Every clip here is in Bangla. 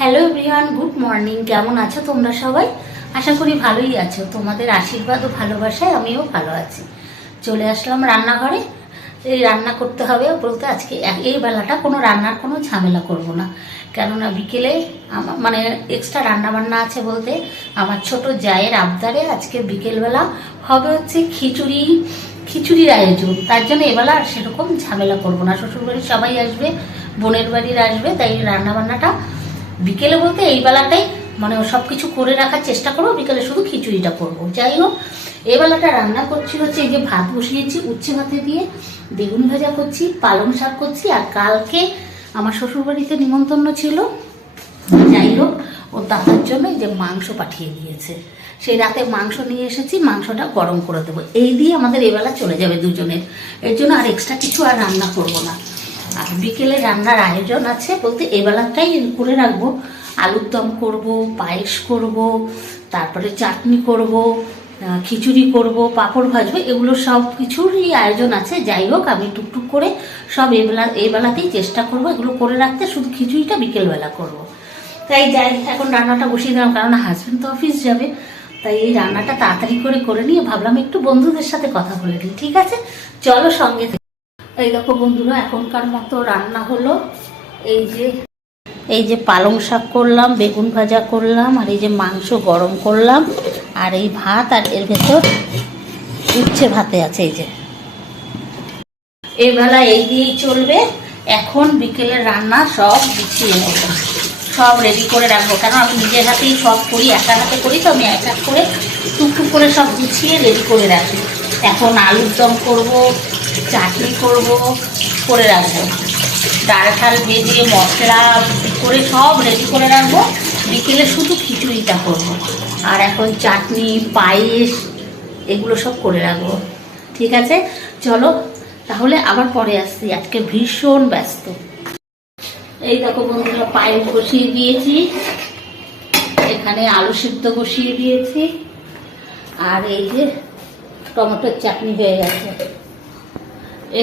হ্যালো এভরিওয়ান গুড মর্নিং কেমন আছো তোমরা সবাই? আশা করি ভালোই আছো। তোমাদের আশীর্বাদ ও ভালোবাসায় আমিও ভালো আছি। চলে আসলাম রান্নাঘরে। এই রান্না করতে হবে বলতে আজকে এই বেলাটা কোনো রান্নার কোনো ঝামেলা করব না। কেননা বিকেলে আমার মানে এক্সট্রা রান্না বান্না আছে বলতে আমার ছোট জায়ের আবদারে আজকে বিকেলবেলা হবে হচ্ছে খিচুড়ি, খিচুড়ির আয়োজন। তার জন্য এবেলা আর সেরকম ঝামেলা করব না। শ্বশুরবাড়ির সবাই আসবে, বোনের বাড়ির আসবে, তাই রান্না বান্নাটা বিকেলে বলতে এই বেলাটাই মানে সব কিছু করে রাখার চেষ্টা করব, বিকেলে শুধু খিচুড়িটা করব। যাই হোক, এই বেলাটা রান্না করছি হচ্ছে এই যে ভাত বসিয়েছি, উচ্ছে ভাতে দিয়ে বেগুন ভাজা করছি, পালং শাক করছি, আর কালকে আমার শ্বশুরবাড়িতে নিমন্ত্রণ ছিল। যাই হোক ও দাদার জন্য এই যে মাংস পাঠিয়ে দিয়েছে। সেই রাতে মাংস নিয়ে এসেছি, মাংসটা গরম করে দেবো। এই দিয়ে আমাদের এবেলা চলে যাবে দুজনের। এর জন্য আর এক্সট্রা কিছু আর রান্না করব না। আর বিকেলে রান্নার আয়োজন আছে বলতে এবেলাটাই করে রাখব আলুর দম করব, পায়েস করব, তারপরে চাটনি করব খিচুড়ি করব, পাঁপড় ভাজবো, এগুলো সব কিছুরই আয়োজন আছে যাই হোক, আমি টুকটুক করে সব এবেলা এই বেলাতেই চেষ্টা করব এগুলো করে রাখতে, শুধু খিচুড়িটা বিকেলবেলা করব। তাই যাই, এখন রান্নাটা বসিয়ে দিলাম, কারণ হাজব্যান্ড তো অফিস যাবে তাই এই রান্নাটা তাড়াতাড়ি করে করে নিয়ে ভাবলাম একটু বন্ধুদের সাথে কথা বলে নিই ঠিক আছে চলো সঙ্গে। এই দেখো বন্ধুরা, এখনকার মতো রান্না হলো। এই যে এই যে পালং শাক করলাম, বেগুন ভাজা করলাম, আর এই যে মাংস গরম করলাম, আর এই ভাত, আর এর ভেতর উচ্ছে ভাতে আছে এই যে। এই বেলা এই দিয়েই চলবে। এখন বিকেলের রান্না সব বিছিয়ে নেব। সব রেডি করে রাখব। কেন, আমি নিজের হাতেই সব করি, একা হাতে করি, তো আমি এক এক করে টুকটুক করে সব গুছিয়ে রেডি করে রাখি। এখন আলুর দম করব, চাটনি করব, করে রাখব। ডাল ঠাল ভেজে, মশলা করে সব রেডি করে রাখব। বিকেলে শুধু খিচুড়িটা করব। আর এখন চাটনি, পায়েস, এগুলো সব করে রাখব। ঠিক আছে? চলো, তাহলে আবার পরে আসছি। আজকে ভীষণ ব্যস্ত। এই দেখো বন্ধুরা, পায়েস বসিয়ে দিয়েছি। এখানে আলু সিদ্ধ বসিয়ে দিয়েছি। আর এই যে টমেটোর চাটনি হয়ে গেছে।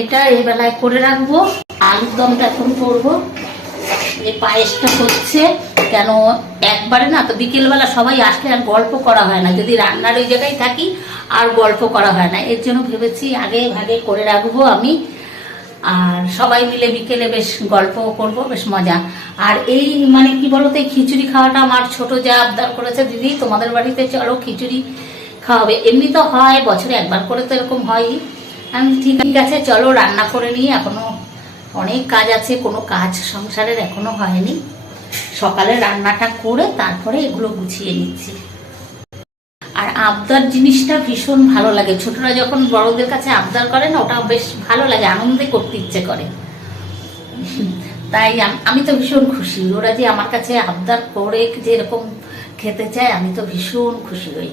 এটা এই বেলায় করে রাখব। আলুর দমটা এখন করব। এই পায়েসটা হচ্ছে কেন একবারে না, তো বিকেলবেলা সবাই আসলে আর গল্প করা হয় না। যদি রান্নার ওই জায়গায় থাকি, আর গল্প করা হয় না। এর জন্য ভেবেছি আগে ভাগে করে রাখব আমি। আর সবাই মিলে বিকেলে বেশ গল্প করব, বেশ মজা। আর এই মানে কি বলতো, এই খিচুড়ি খাওয়াটা আমার ছোট যা আবদার করেছে দিদি, তোমাদের বাড়িতে চলো খিচুড়ি খাওয়াবে এমনি তো হয়, বছরে একবার করে তো এরকম হয়ই। আমি ঠিক আছে, চলো রান্না করে নিই, এখনও অনেক কাজ আছে, কোনো কাজ সংসারের এখনও হয়নি। সকালে রান্নাটা করে তারপরে এগুলো গুছিয়ে নিচ্ছি। আর আবদার জিনিসটা ভীষণ ভালো লাগে। ছোটরা যখন বড়দের কাছে আবদার করে না ওটা বেশ ভালো লাগে, আনন্দে করতে ইচ্ছে করে। তাই আমি তো ভীষণ খুশি। ওরা যে আমার কাছে আবদার করে যে এরকম খেতে চায়, আমি তো ভীষণ খুশি হই।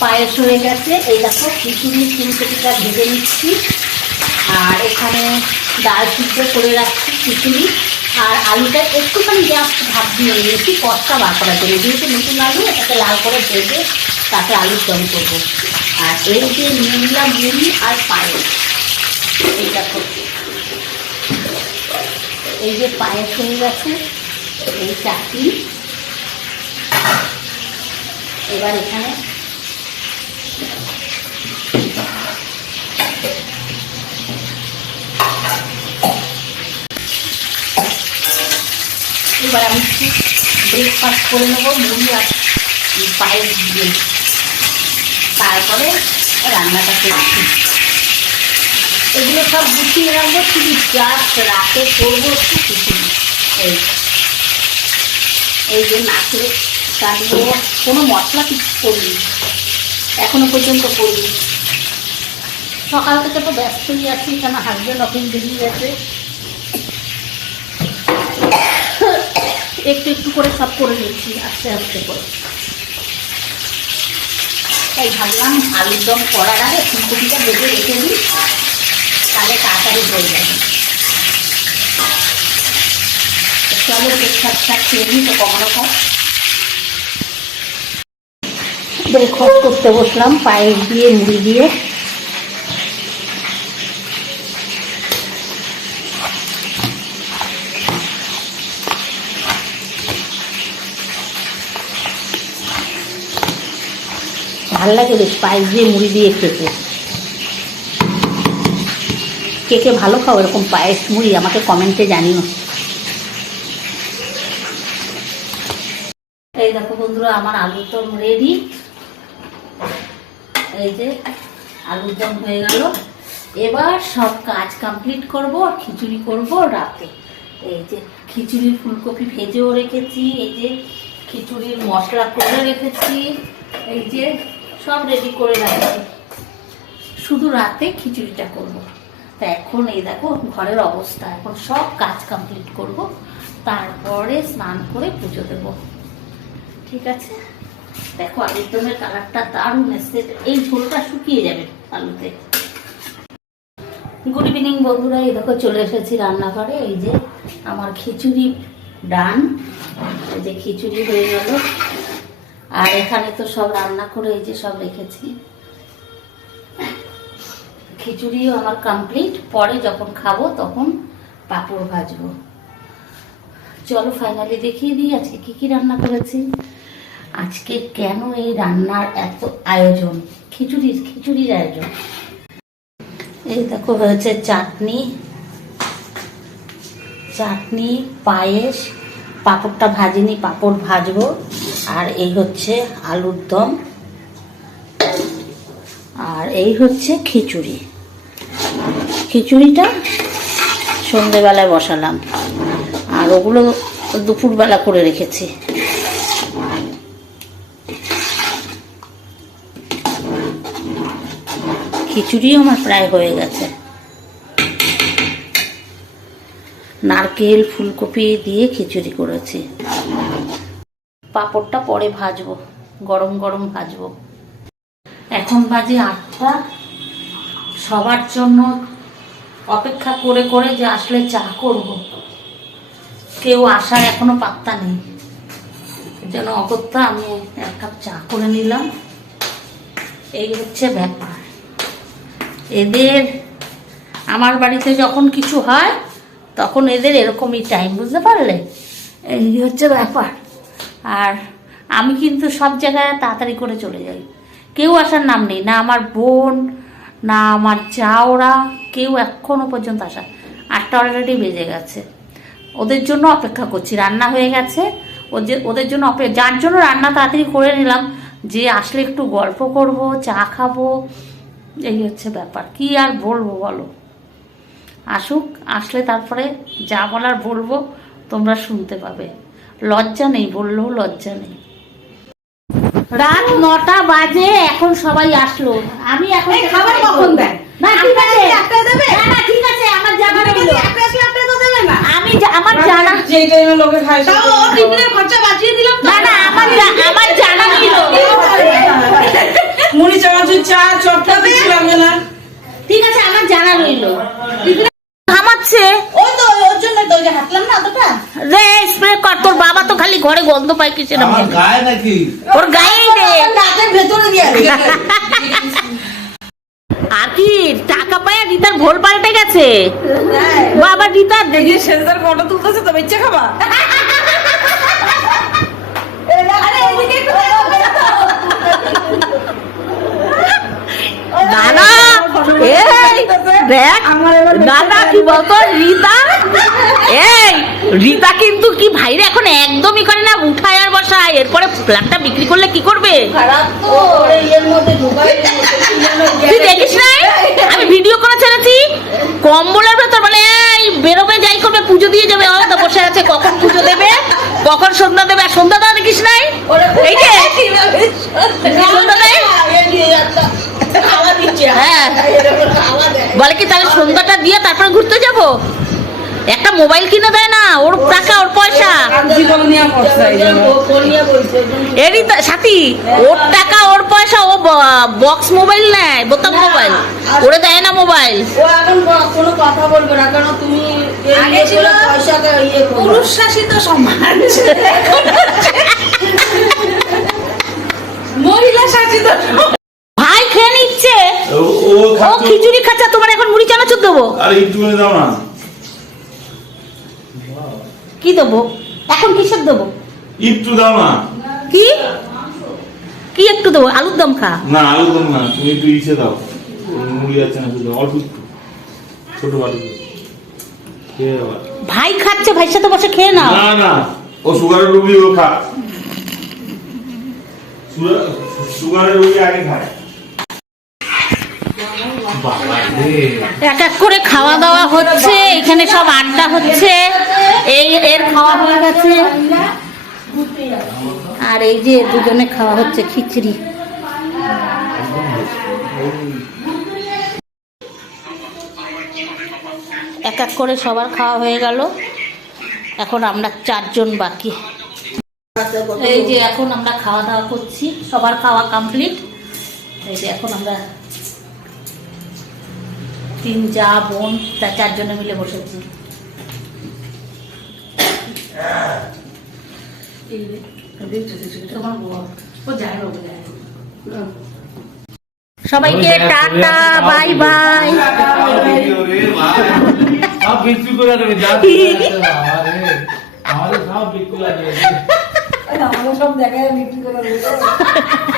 পায়েস হয়ে গেছে। এই দেখো, খিচুড়ি ফুলকপিটা ভেজে নিচ্ছি। আর এখানে ডাল সিদ্ধ করে রাখছি খিচুড়ি। আর আলুটা একটুখানি জাস্ট ভাত দিয়ে নিয়েছি কষটা বার করার জন্য। যেহেতু নতুন আলু, এটাকে লাল করে ভেজে তাতে আলুর দম করব। আর এই যে নিয়ে মুড়ি আর পায়েস। এই দেখো। এই যে পায়েস হয়ে গেছে, এই চাটনি। এবার এখানে এবার আমি একটু ব্রেকফাস্ট করে নেব, মুড়ি আর পায়েস দিয়ে। তারপরে রান্নাটা করছি। এগুলো সব গুছিয়ে রাখব, শুধু জাস্ট রাতে করব একটু খিচুড়ি এই এই যে নাচে কাটবো, কোনো মশলা কিছু করিনি। এখনও পর্যন্ত করিনি। সকাল থেকে তো ব্যস্তই আছি, কেন হাজব্যান্ড অফিস বেরিয়ে গেছে। একটু একটু করে সব করে নিচ্ছি, আস্তে আস্তে করে। তাই ভাবলাম আলুর দম করার আগে ফুলকপিটা বেজে রেখে দিই, তাহলে তাড়াতাড়ি হয়ে যাবে। চলো শাক খেয়ে নিই তো কখনো খাও করতে বসলাম, পায়েস দিয়ে মুড়ি দিয়ে। ভালো লাগে বেশ, পায়েস দিয়ে মুড়ি দিয়ে খেতে কে কে ভালো খাও এরকম পায়েস মুড়ি আমাকে কমেন্টে জানিও। এই দেখো বন্ধুরা, আমার আলুর দম রেডি এই যে আলুর দম হয়ে গেল। এবার সব কাজ কমপ্লিট করব, আর খিচুড়ি করব রাতে। এই যে খিচুড়ির ফুলকপি ভেজেও রেখেছি, এই যে খিচুড়ির মশলা করে রেখেছি, এই যে সব রেডি করে রাখছি শুধু রাতে খিচুড়িটা করব। তা এখন এই দেখো, ঘরের অবস্থা। এখন সব কাজ কমপ্লিট করব। তারপরে স্নান করে পুজো দেব। ঠিক আছে? দেখো আলুর দমের কালারটা দারুণ এসছে। এই ঝোলটা শুকিয়ে যাবে আলুতে। গুড ইভিনিং বন্ধুরা। এই দেখো, চলে এসেছি রান্নাঘরে। এই যে আমার খিচুড়ি ডান। এই যে খিচুড়ি হয়ে গেল। আর এখানে তো সব রান্না করে এই যে সব রেখেছি। খিচুড়িও আমার কমপ্লিট পরে যখন খাব তখন পাঁপড় ভাজবো। চলো ফাইনালি দেখিয়ে দিই আজকে কি কি রান্না করেছি। আজকে কেন এই রান্নার এত আয়োজন? খিচুড়ির খিচুড়ির আয়োজন। এই দেখো হয়েছে চাটনি। চাটনি, পায়েস পাঁপড়টা ভাজিনি, পাঁপড় ভাজবো। আর এই হচ্ছে আলুর দম। আর এই হচ্ছে খিচুড়ি। খিচুড়িটা সন্ধেবেলায় বসালাম। আর ওগুলো দুপুরবেলা করে রেখেছি। খিচুড়িও আমার প্রায় হয়ে গেছে। নারকেল, ফুলকপি দিয়ে খিচুড়ি করেছি। পাঁপড়টা পরে ভাজবো, গরম গরম ভাজবো। এখন বাজে আটটা। সবার জন্য অপেক্ষা করে করে যে আসলে চা করব। কেউ আসার এখনও পাত্তা নেই। যেন অগত্যা আমি এক কাপ চা করে নিলাম। এই হচ্ছে ব্যাপার। এদের আমার বাড়িতে যখন কিছু হয় তখন এদের এরকমই টাইম বুঝতে পারলে? এই হচ্ছে ব্যাপার। আর আমি কিন্তু সব জায়গায় তাড়াতাড়ি করে চলে যাই। কেউ আসার নাম নেই, না আমার বোন, না আমার চাওরা কেউ এখনও পর্যন্ত আসা। আটটা অলরেডি বেজে গেছে। ওদের জন্য অপেক্ষা করছি, রান্না হয়ে গেছে। ওদের ওদের জন্য অপেক্ষা যার জন্য রান্না তাড়াতাড়ি করে নিলাম, যে আসলে একটু গল্প করব, চা খাব, এই হচ্ছে ব্যাপার। কি আর বলব বলো? আসুক আসলে তারপরে যা বলার বলব তোমরা শুনতে পাবে। লজ্জা নেই বললেও লজ্জা নেই। রাত নটা বাজে এখন সবাই আসলো। আমি এখন খাবার কখন দেয়? না ঠিক আছে। একটাই দেবে? না না ঠিক আছে আমার জানা রইল একটা আসলে একটা তো দেবে না? আমি আমার জানা যে টাইমে লোকে খায় তাও ও টিফিনের খরচা বাঁচিয়ে দিলাম না না আমার আমার জানা ছিল মুড়ি চানাচুর চা চটটা দিচ্ছিলাম না। ঠিক আছে আমার জানা রইল। ঘামাচ্ছে ওই তো ওর জন্য তো যে হাঁটলাম না অতটা রে স্প্রে কর তোর বাবা তো খালি ঘরে গন্ধ পায় আমার গায়ে নাকি? ওর গায়েই দে নাকের ভেতরে দিয়ে আর কি টাকা পায় রিতার ভোল পাল্টে গেছে। বাবা রিতার এই সেন্সার ফটো তুলতেছে তো বেচ্চা খাবা। দাদা এই দেখ দাদা কি বলতো রীতা? এই রীতা কিন্তু কি ভাইরে এখন একদমই করে না উঠায় আর বসায়। এরপরে ফ্ল্যাটটা বিক্রি করলে কি করবে? তুই দেখিস নাই? আমি ভিডিও করে ছেড়েছি। কম্বলের ভেতর বলে এই বেরোবে যাই করবে পুজো দিয়ে যাবে। তো বসে আছে কখন পুজো দেবে? কখন সন্ধ্যা দেবে? আর সন্ধ্যা দেওয়া দেখিস নাই? এই যে সন্ধ্যা দেয়? হ্যাঁ বলে কি তাহলে সন্ধ্যাটা দিয়ে তারপরে ঘুরতে যাব? একটা মোবাইল কিনে দেয় না ওর টাকা ওর পয়সা। এরই সাথী ওর টাকা ওর পয়সা ও বক্স মোবাইল নেয় বোতাম মোবাইল। ওরে দেয় না মোবাইল। ও এখন কোনো কথা বলবে না কারণ তুমি আগে ইয়ে ছিল ইয়ে করো। পুরুষ শাসিত সমাজ। মহিলা শাসিত সমাজ। ভাই ও খাচ্ছে? খিচুড়ি খাচ্ছে তোমার এখন মুড়ি চানাচুর দেবো? আরে একটু দাও না। কি দেবো? এখন কিসের দেবো? একটু দাও না। কি? কি একটু দেবো? আলুর দম খা। না আলু দম না তুমি একটু ইসে দাও। মুড়ি আছে না শুধু অল্প একটু। ছোট বাটি ভাই খাচ্ছে ভাইয়ের সাথে বসে খেয়ে নাও। না না ও সুগারের রুগী ও খা সুগারের রুগী আগে খায়। এক এক করে খাওয়া দাওয়া হচ্ছে, এখানে সব আড্ডা হচ্ছে, এই এর খাওয়া হয়ে গেছে। আর এই যে দুজনে খাওয়া হচ্ছে খিচড়ি। এক এক করে সবার খাওয়া হয়ে গেল। এখন আমরা চারজন বাকি। এই যে এখন আমরা খাওয়া দাওয়া করছি, সবার খাওয়া কমপ্লিট এই যে এখন আমরা তিন যা বোন তা চারজনে মিলে বসেছি। সবাইকে টাটা বাই বাই। সব বিক্রি করে দেবে যা আমাদের সব বিক্রি করে দেবে। আমাদের খাবারটা হ্যাঁ হ্যাঁ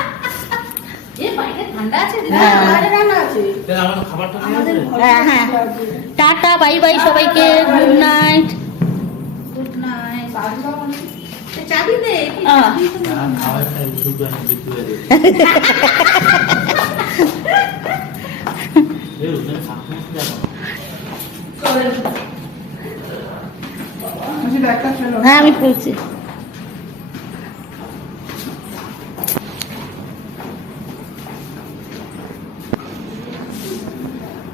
টাটা বাই বাই সবাইকে। Good night. যাব হ্যাঁ আমি বলছি